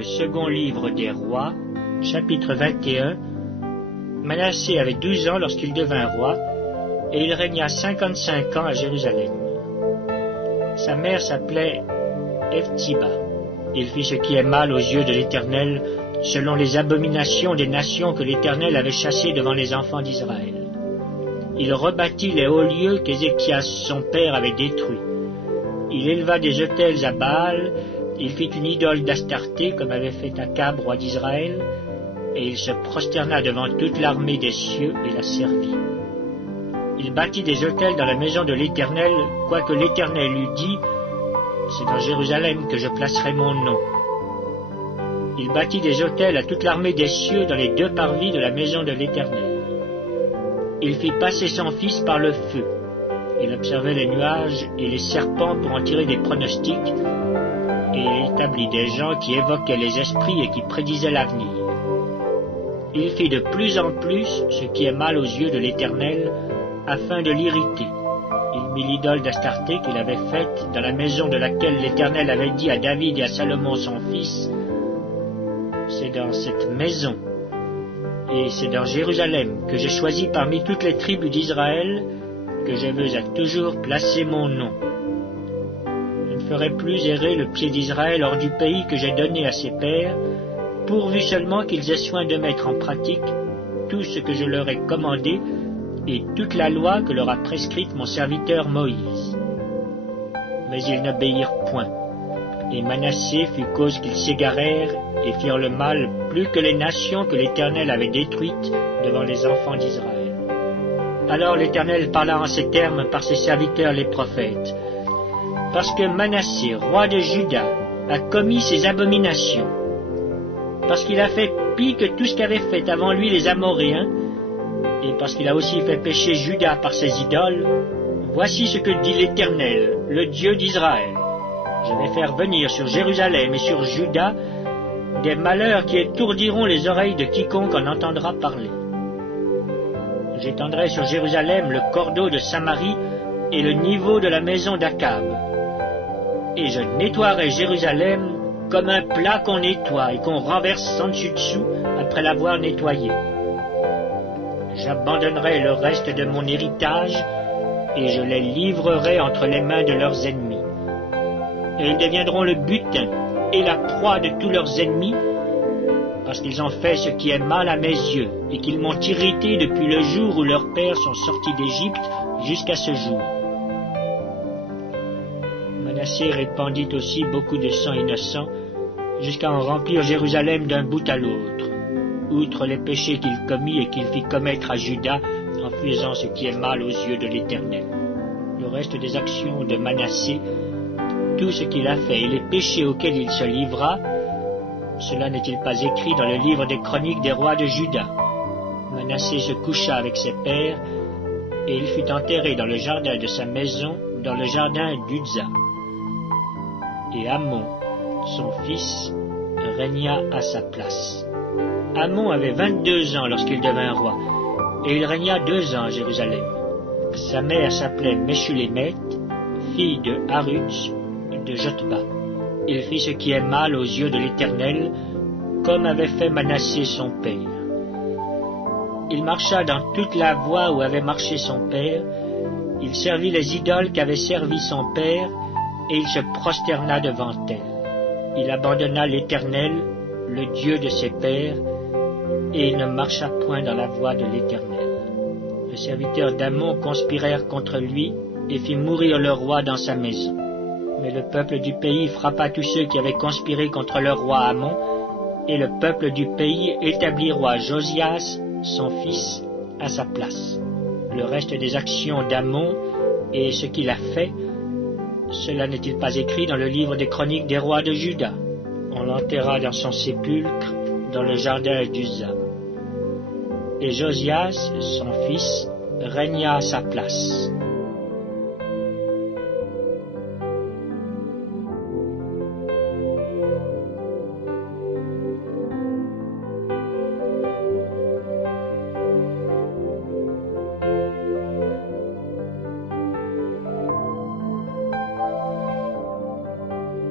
Le second livre des rois, chapitre 21. Manassé avait 12 ans lorsqu'il devint roi, et il régna 55 ans à Jérusalem. Sa mère s'appelait Hephzibah. Il fit ce qui est mal aux yeux de l'Éternel, selon les abominations des nations que l'Éternel avait chassées devant les enfants d'Israël. Il rebâtit les hauts lieux qu'Ézéchias son père avait détruits. Il éleva des autels à Baal, il fit une idole d'Astarté comme avait fait Akab, roi d'Israël, et il se prosterna devant toute l'armée des cieux et la servit. Il bâtit des autels dans la maison de l'Éternel, quoique l'Éternel eût dit, « C'est dans Jérusalem que je placerai mon nom. » Il bâtit des autels à toute l'armée des cieux dans les deux parvis de la maison de l'Éternel. Il fit passer son fils par le feu. Il observait les nuages et les serpents pour en tirer des pronostics, et il établit des gens qui évoquaient les esprits et qui prédisaient l'avenir. Il fit de plus en plus ce qui est mal aux yeux de l'Éternel, afin de l'irriter. Il mit l'idole d'Astarté qu'il avait faite dans la maison de laquelle l'Éternel avait dit à David et à Salomon son fils, « C'est dans cette maison, et c'est dans Jérusalem que j'ai choisi parmi toutes les tribus d'Israël, que je veux à toujours placer mon nom. Je ne ferai plus errer le pied d'Israël hors du pays que j'ai donné à ses pères, pourvu seulement qu'ils aient soin de mettre en pratique tout ce que je leur ai commandé et toute la loi que leur a prescrite mon serviteur Moïse. » Mais ils n'obéirent point, et Manassé fut cause qu'ils s'égarèrent et firent le mal plus que les nations que l'Éternel avait détruites devant les enfants d'Israël. Alors l'Éternel parla en ces termes par ses serviteurs les prophètes. « Parce que Manassé, roi de Juda, a commis ses abominations, parce qu'il a fait pis que tout ce qu'avaient fait avant lui les Amoréens, et parce qu'il a aussi fait pécher Juda par ses idoles, voici ce que dit l'Éternel, le Dieu d'Israël. Je vais faire venir sur Jérusalem et sur Juda des malheurs qui étourdiront les oreilles de quiconque en entendra parler. J'étendrai sur Jérusalem le cordeau de Samarie et le niveau de la maison d'Akab. Et je nettoierai Jérusalem comme un plat qu'on nettoie et qu'on renverse en dessus-dessous après l'avoir nettoyé. J'abandonnerai le reste de mon héritage et je les livrerai entre les mains de leurs ennemis. Et ils deviendront le butin et la proie de tous leurs ennemis, parce qu'ils ont fait ce qui est mal à mes yeux, et qu'ils m'ont irrité depuis le jour où leurs pères sont sortis d'Égypte jusqu'à ce jour. Manassé répandit aussi beaucoup de sang innocent, jusqu'à en remplir Jérusalem d'un bout à l'autre, outre les péchés qu'il commit et qu'il fit commettre à Juda, en faisant ce qui est mal aux yeux de l'Éternel. Le reste des actions de Manassé, tout ce qu'il a fait et les péchés auxquels il se livra, cela n'est-il pas écrit dans le livre des chroniques des rois de Juda? Manassé se coucha avec ses pères, et il fut enterré dans le jardin de sa maison, dans le jardin d'Uza. Et Amon, son fils, régna à sa place. Amon avait 22 ans lorsqu'il devint roi, et il régna 2 ans à Jérusalem. Sa mère s'appelait Meshulémeth, fille de Harutz, de Jotba. Il fit ce qui est mal aux yeux de l'Éternel, comme avait fait Manassé son père. Il marcha dans toute la voie où avait marché son père, il servit les idoles qu'avait servi son père, et il se prosterna devant elles. Il abandonna l'Éternel, le Dieu de ses pères, et il ne marcha point dans la voie de l'Éternel. Les serviteurs d'Amon conspirèrent contre lui, et fit mourir le roi dans sa maison. Mais le peuple du pays frappa tous ceux qui avaient conspiré contre le roi Amon, et le peuple du pays établit roi Josias, son fils, à sa place. Le reste des actions d'Amon et ce qu'il a fait, cela n'est-il pas écrit dans le livre des chroniques des rois de Juda? On l'enterra dans son sépulcre, dans le jardin d'Uza. Et Josias, son fils, régna à sa place.